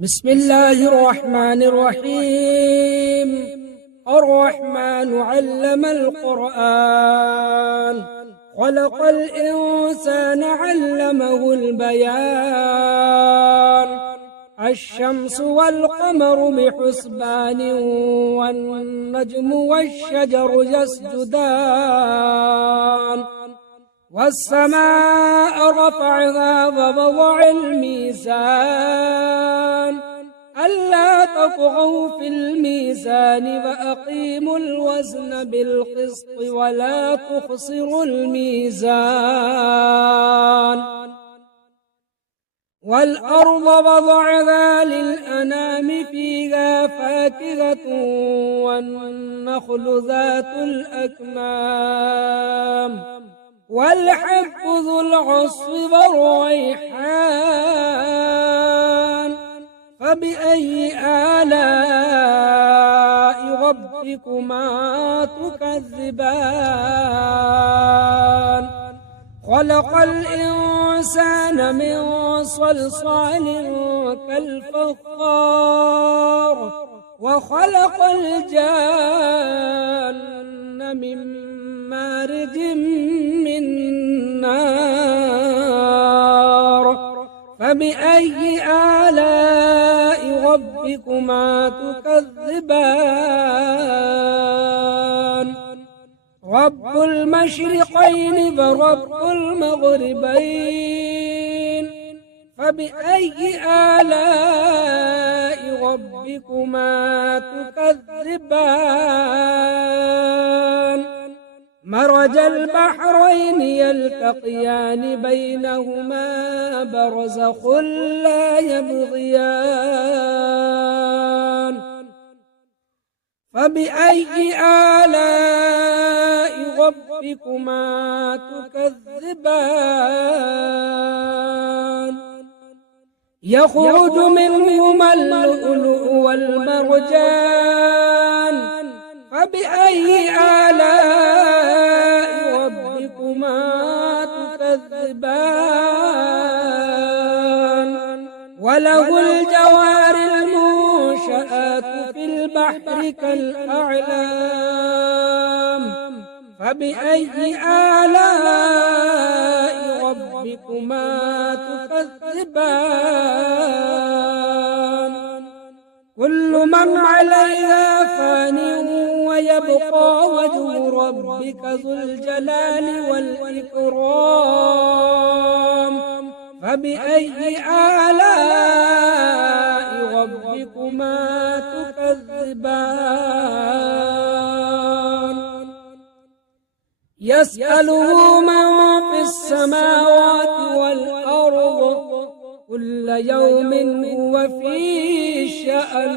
بسم الله الرحمن الرحيم. الرحمن علم القرآن، خلق الإنسان علمه البيان. الشمس والقمر بحسبان، والنجم والشجر يسجدان. والسماء رفعها ووضع الميزان، ألا تطغوا في الميزان وأقيموا الوزن بالقسط ولا تخسروا الميزان. والأرض وضعها للأنام، فيها فاكهة والنخل ذات الأكمام، والحب ذو العصف والريحان. فبأي آلاء ربكما تكذبان؟ خلق الإنسان من صلصال كالفخار، وخلق الجان من مارج من نار. فبأي آلاء ربكما تكذبان؟ رب المشرقين ورب المغربين، فبأي آلاء ربكما تكذبان؟ مرج البحرين يلتقيان، بينهما برزخ لا يبغيان. فبأي آلاء ربكما تكذبان؟ يخرج منهما اللؤلؤ والمرجان، فبأي آلاء ربكما تكذبان؟ وله الجوار المنشآت في البحر كالأعلام، فبأي آلاء ربكما تكذبان؟ كل من عليها فان، ويبقى وجه ربك ذو الجلال والإكرام. فبأي آلاء ربكما تكذبان؟ يسأله من في السماوات والأرض، كل يوم هو في شأن.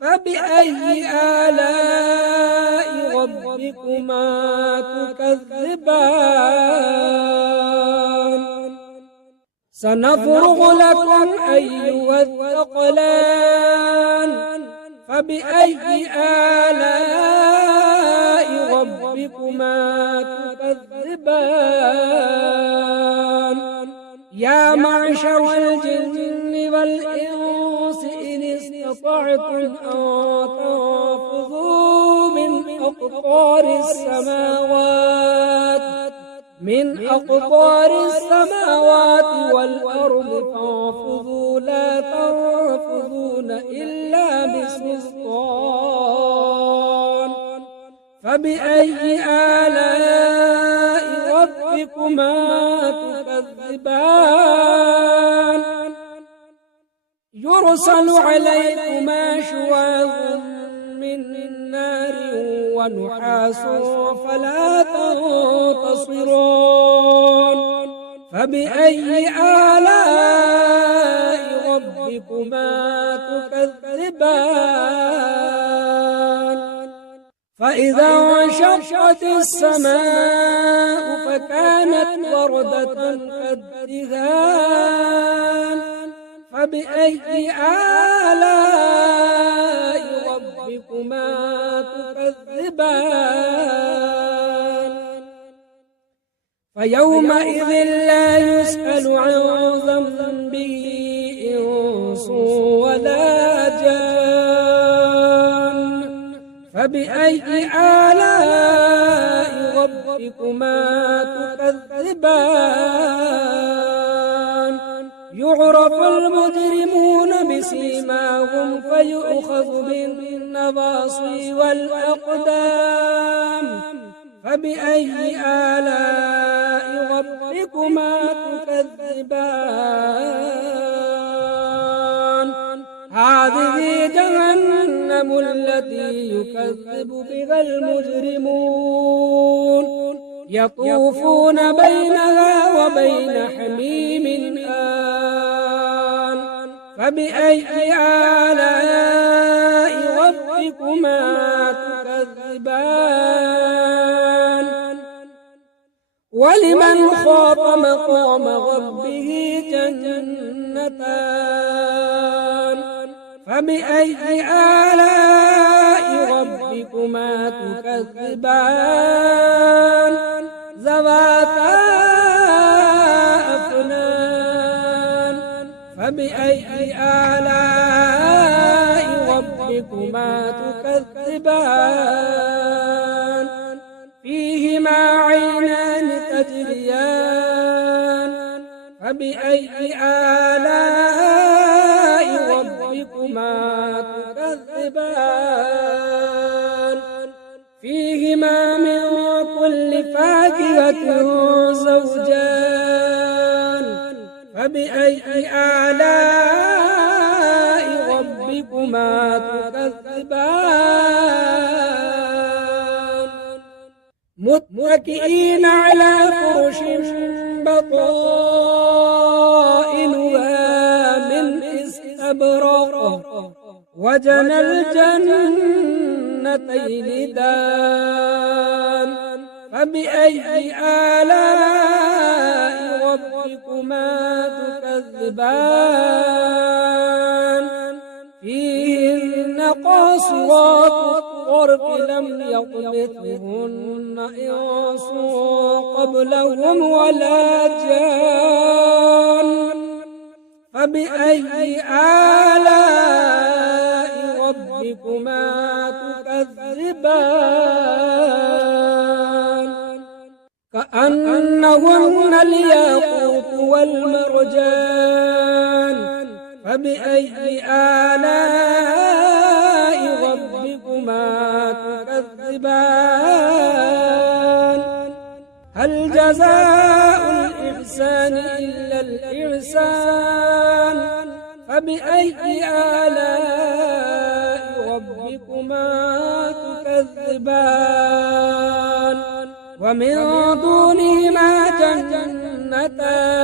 فبأي آلاء ربكما تكذبان؟ سنفرغ لكم أيها الثقلان، فبأي آلاء ربكما تكذبان؟ يا معشر الجن والإنس إن استطعتم أن تنفذوا من أقطار السماوات والأرض، فانفذوا لا تنفذون إلا بسلطان. فبأي آلاء ربكما تكذبان؟ يرسل عليكما شواظ من نار ونحاس فلا تنتصران. فبأي آلاء ربكما تكذبان؟ فإذا انشقت السماء فكانت وردة كالدهان. فبأي آلاء ربكما تكذبان؟ فيومئذ لا يسأل عن ذنبه إنس فبأي آلاء ربكما تكذبان يعرف المجرمون بسيماهم فيؤخذ بالنواصي والأقدام فبأي آلاء ربكما تكذبان هذه جهنم التي يكذب بها المجرمون يطوفون بينها وبين حميم آن فبأي آلاء ربكما تكذبان ولمن خاف مقام ربه جنتان فبأي آلاء ربكما تكذبان ذواتا أفنان فبأي آلاء ربكما تكذبان فيهما عينان تجريان فبأي آلاء ربكما تكذبان فيهما من كل فاكهة زوجان فبأي آلاء ربكما تكذبان متكئين على فرش بطائنها من استبرق وجنى الجنتين دان فبأي آلاء ربكما تكذبان فيهن قاصرات الطرف لم يطمثهن إنس قبلهم ولا جان فبأي آلاء ربكما تكذبان كأنهن الياقوت والمرجان فبأي آلاء ربكما تكذبان هل جزاء الإحسان إلا الإحسان فبأي آلاء ربكما تكذبان ومن دونهما جنتان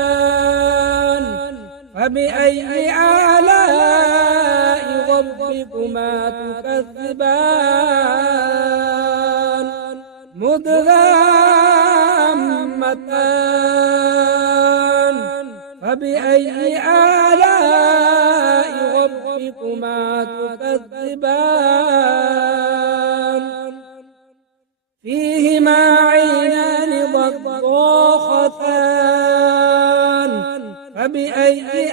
فبأي آلاء ربكما تكذبان مدهامتان فبأي آلاء ربكما تكذبان فيهما عينان ضاختان فبأي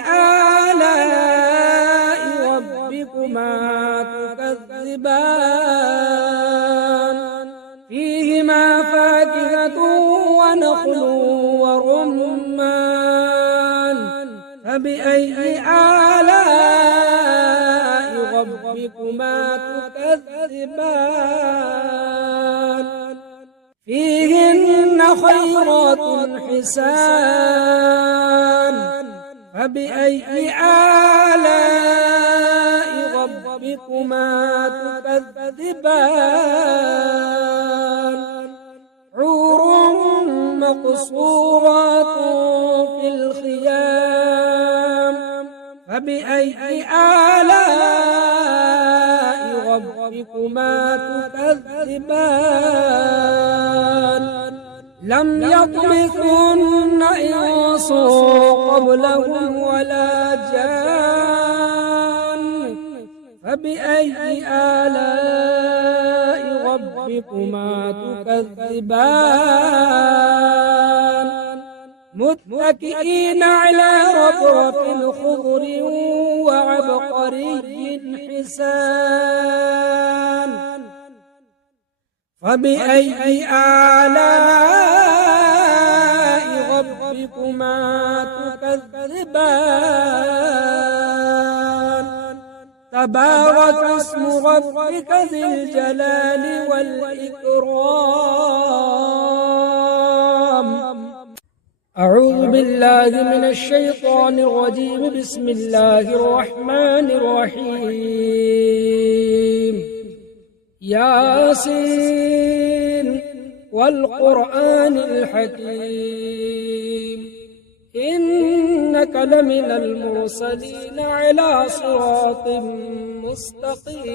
آلاء ربكما تكذبان فيهما فاكهة ونخل ورمان فبأي آلاء ربكما تكذبان فيهن خيرات حسان فبأي آلاء ربكما تكذبان حور مقصورات في الخيام فبأي آلاء ربكما تكذبان لم يطمثهن إنس قبلهم ولا جان فبأي آلاء ربكما تكذبان متكئين على رفرف خضر وعبقري حسان فبأي آلاء ربكما تكذبان تبارك اسم ربك ذي الجلال والإكرام أعوذ بالله من الشيطان الرجيم بسم الله الرحمن الرحيم ياسين والقرآن الحكيم إنك لمن المرسلين على صراط مستقيم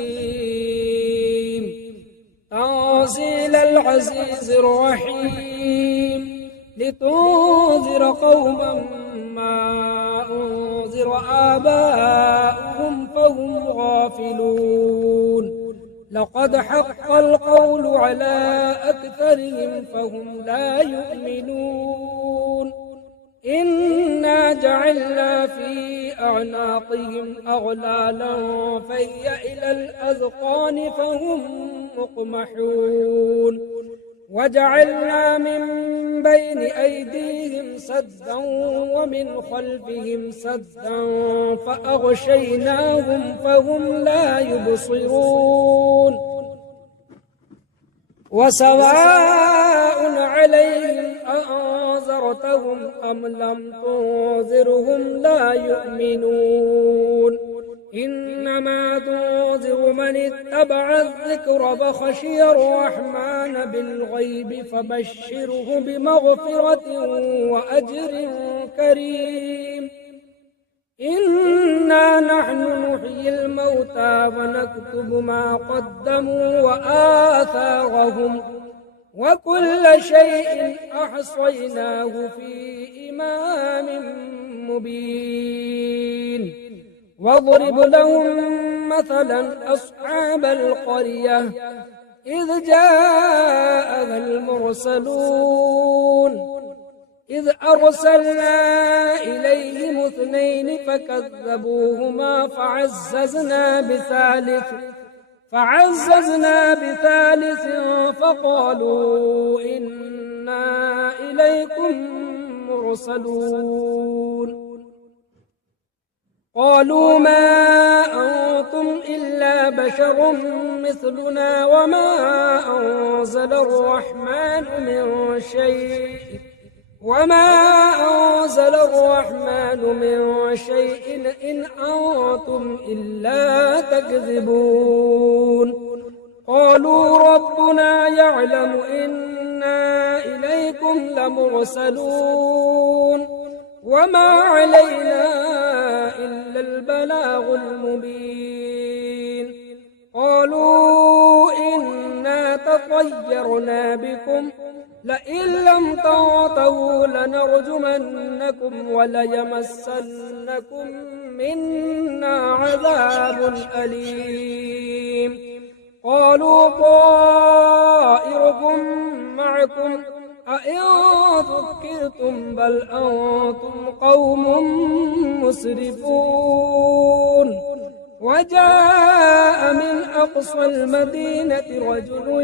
تنزيل العزيز الرحيم لتنذر قوما ما أنذر آباؤهم فهم غافلون لقد حق القول على أكثرهم فهم لا يؤمنون إنا جعلنا في أعناقهم أغلالا فهي إلى الأذقان فهم مقمحون وجعلنا من بين أيديهم سدا ومن خلفهم سدا فأغشيناهم فهم لا يبصرون وسواء عليهم أأنذرتهم أم لم تنذرهم لا يؤمنون إنما تنذر من اتبع الذكر فخشي الرحمن بالغيب فبشره بمغفرة وأجر كريم إنا نحن نحيي الموتى ونكتب ما قدموا وآثارهم وكل شيء أحصيناه في إمام مبين واضرب لهم مثلا أصحاب القرية إذ جاءها المرسلون إذ أرسلنا إليهم اثنين فكذبوهما فعززنا بثالث فقالوا إنا إليكم مرسلون قالوا ما أنتم إلا بشر مثلنا وما أنزل الرحمن من شيء إن أنتم إلا تكذبون قالوا ربنا يعلم إنا إليكم لمرسلون وما علينا إلا البلاغ المبين قالوا إنا تطيرنا بكم لئن لم تنتهوا لنرجمنكم وليمسنكم منا عذاب أليم قالوا طائركم معكم أئن ذكرتم بل أنتم قوم مسرفون وجاء من أقصى المدينة رجل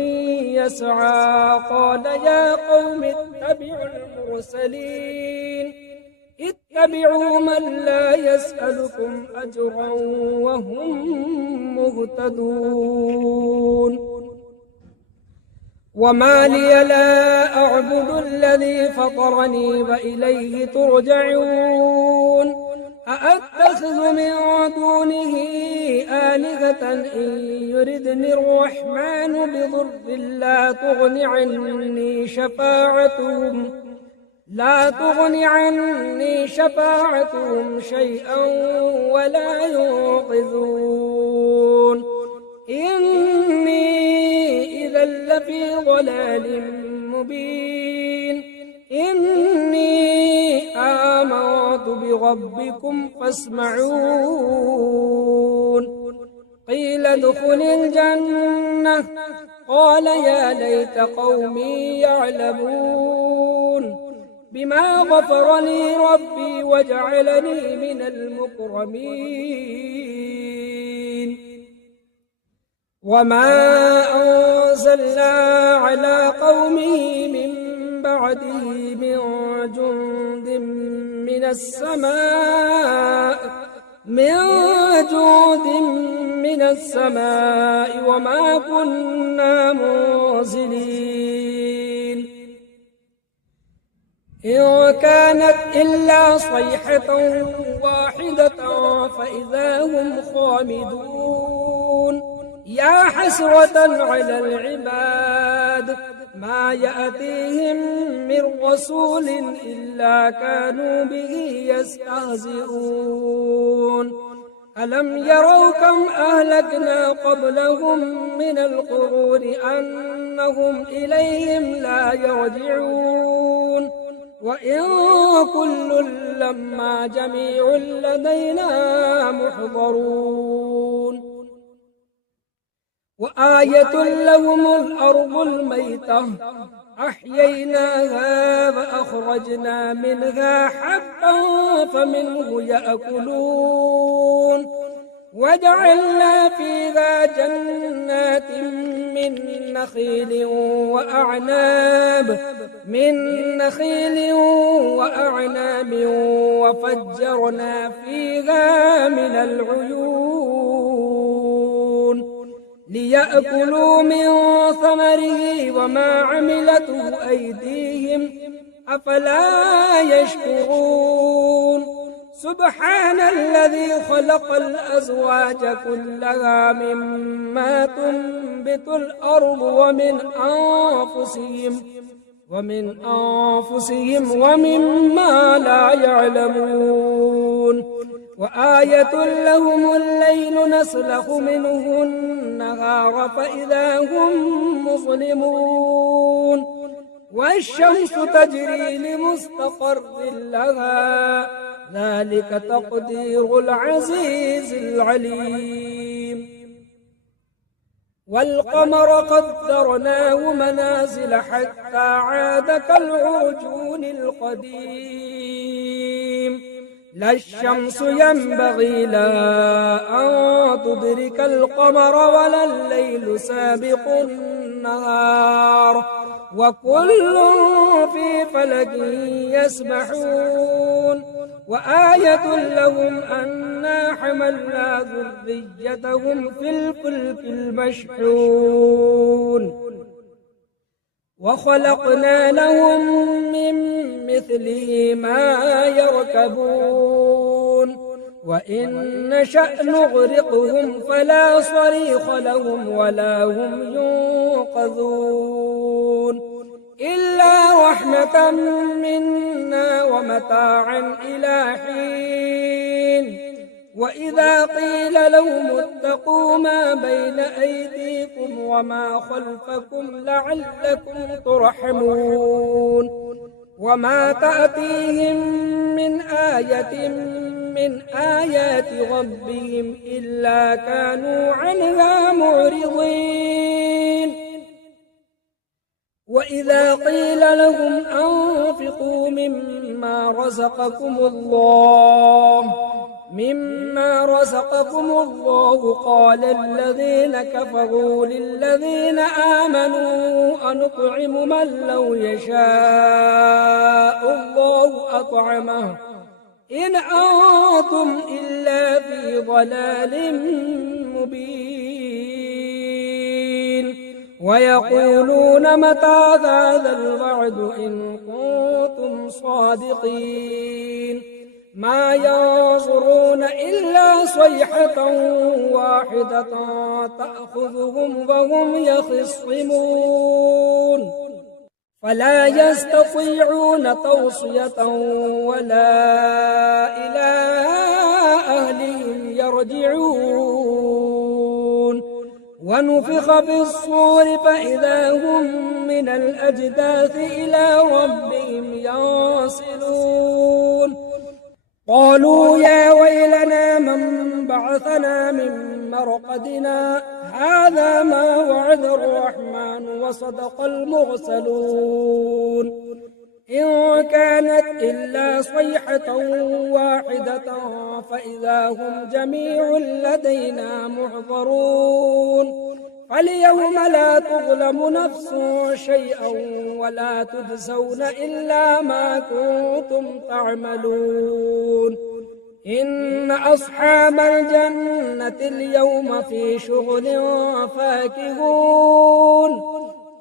يسعى قال يا قوم اتبعوا المرسلين اتبعوا من لا يسألكم أجرا وهم مهتدون وما لي لا أعبد الذي فطرني وإليه ترجعون أأتخذ من دونه آلهة إن يردني الرحمن بضر لا تغن عني شفاعتهم شيئا ولا ينقذون إني إذا لفي ضلال مبين إني آمنت بربكم فاسمعون قيل ادخل الجنة قال يا ليت قومي يعلمون بما غفر لي ربي وجعلني من المكرمين وما أرسلنا على قومه من بعده من جند من السماء وما كنا منزلين إن كانت إلا صيحة واحدة فإذا هم خامدون يا حسرة على العباد ما يأتيهم من رسول إلا كانوا به يستهزئون ألم يروا كم أهلكنا قبلهم من القرون أنهم إليهم لا يرجعون وإن كل لما جميع لدينا محضرون وآية لهم الأرض الميتة أحييناها فأخرجنا منها حبا فمنه يأكلون وجعلنا فيها جنات من نخيل وأعناب وفجرنا فيها من العيون ليأكلوا من ثمره وما عملته أيديهم أفلا يشكرون سبحان الذي خلق الأزواج كلها مما تنبت الأرض ومن أنفسهم ومما لا يعلمون وآية لهم الليل نسلخ منه النهار فإذا هم مظلمون والشمس تجري لمستقر لها ذلك تقدير العزيز العليم والقمر قدرناه منازل حتى عاد كالعرجون القديم لا الشمس ينبغي لها أن تدرك القمر ولا الليل سابق النهار وكل في فلك يسبحون وآية لهم أنا حملنا ذريتهم في الفلك المشحون وخلقنا لهم من مثله ما يركبون وإن نشأ نغرقهم فلا صريخ لهم ولا هم ينقذون إلا رحمة منا ومتاعا إلى حين وإذا قيل لهم اتقوا ما بين أيديكم وما خلفكم لعلكم ترحمون وما تأتيهم من آية من آيات ربهم إلا كانوا عنها معرضين وإذا قيل لهم أنفقوا مما رزقكم الله قال الذين كفروا للذين آمنوا أنطعم من لو يشاء الله أطعمه إن أنتم إلا في ضلال مبين ويقولون متى هذا الوعد إن كنتم صادقين ما ينظرون إلا صيحة واحدة تأخذهم وهم يخصمون فلا يستطيعون توصية ولا إلى أهلهم يرجعون ونفخ في الصور فإذا هم من الأجداث إلى ربهم ينسلون قالوا يا ويلنا من بعثنا من مرقدنا هذا ما وعد الرحمن وصدق المرسلون إن كانت إلا صيحة واحدة فإذا هم جميع لدينا محضرون فاليوم لا تظلم نفس شيئا ولا تجزون إلا ما كنتم تعملون إن أصحاب الجنة اليوم في شغل فاكهون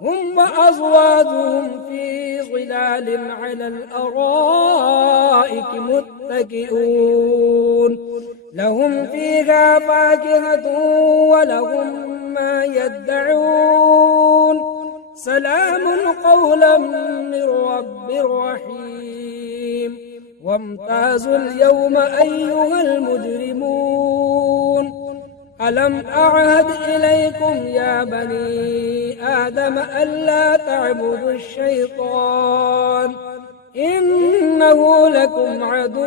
هم وأزواجهم في ظلال على الأرائك متكئون لهم فيها فاكهة ولهم ما يدعون سلام قولا من رب رحيم وامتازوا اليوم أيها المجرمون ألم أعهد إليكم يا بني آدم ألا تعبدوا الشيطان إنه لكم عدو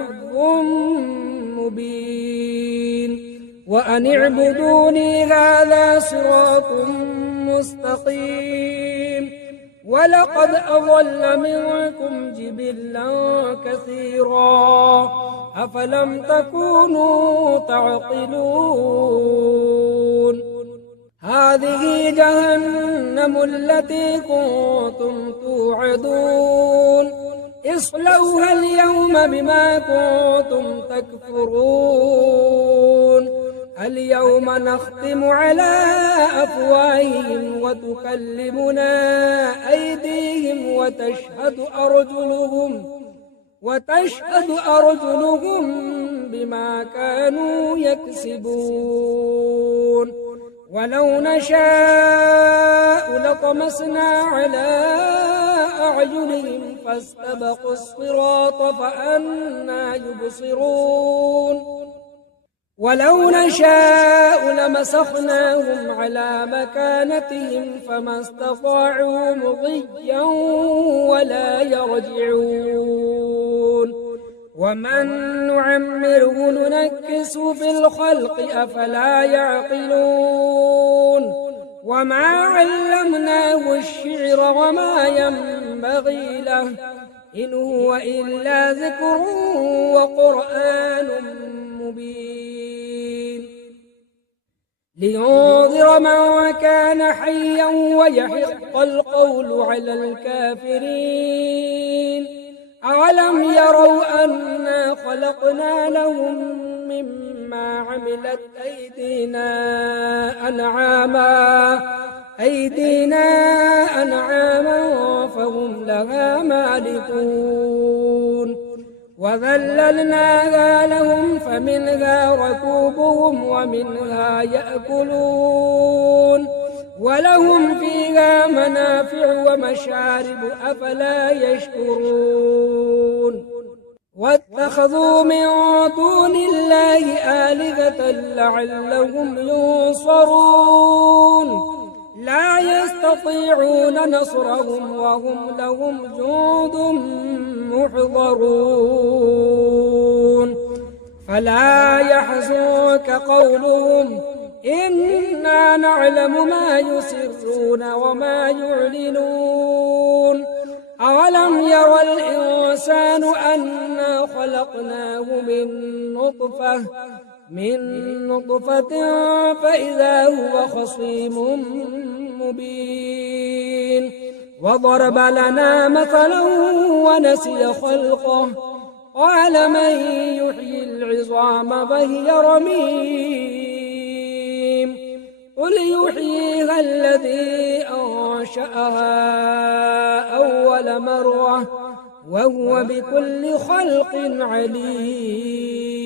مبين وأن اعبدوني هذا صراط مستقيم ولقد أضل منكم جبلا كثيرا أفلم تكونوا تعقلون هذه جهنم التي كنتم توعدون اصلوها اليوم بما كنتم تكفرون اليوم نختم على أفواههم وتكلمنا أيديهم وتشهد أرجلهم بما كانوا يكسبون ولو نشاء لطمسنا على أعينهم فاستبقوا الصراط فأنى يبصرون ولو نشاء لمسخناهم على مكانتهم فما استطاعوا مضيا ولا يرجعون ومن نعمره ننكس في الخلق أفلا يعقلون وما علمناه الشعر وما ينبغي له إن هو إلا ذكر وقرآن مبين لينذر من كان حيا ويحق القول على الكافرين أولم يروا أنا خلقنا لهم مما عملت أيدينا أنعاما فهم لها مالكون وذللناها لهم فمنها ركوبهم ومنها يأكلون ولهم فيها منافع ومشارب أفلا يشكرون واتخذوا من دون الله آلهة لعلهم ينصرون لا يستطيعون نصرهم وهم لهم جند محضرون فلا يحزنك قولهم إنا نعلم ما يسرون وما يعلنون أولم ير الإنسان أنا خلقناه من نطفة فإذا هو خصيم مبين وضرب لنا مثلا ونسي خلقه قال من يحيي العظام فهي رميم قل يحييها الذي أنشأها أول مرة وهو بكل خلق عليم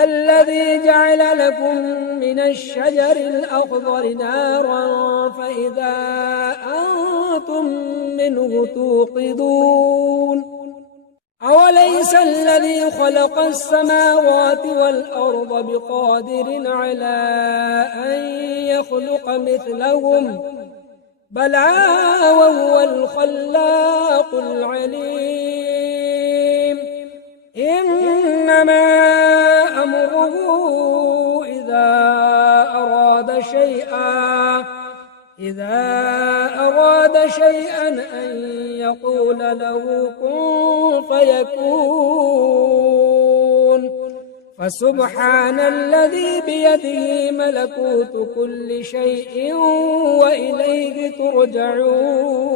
الذي جعل لكم من الشجر الأخضر نارا فإذا أنتم منه توقدون أوليس الذي خلق السماوات والأرض بقادر على أن يخلق مثلهم بلى وهو الخلاق العليم إنما أمره إذا أراد شيئا أن يقول له كن فيكون فسبحان الذي بيده ملكوت كل شيء وإليه ترجعون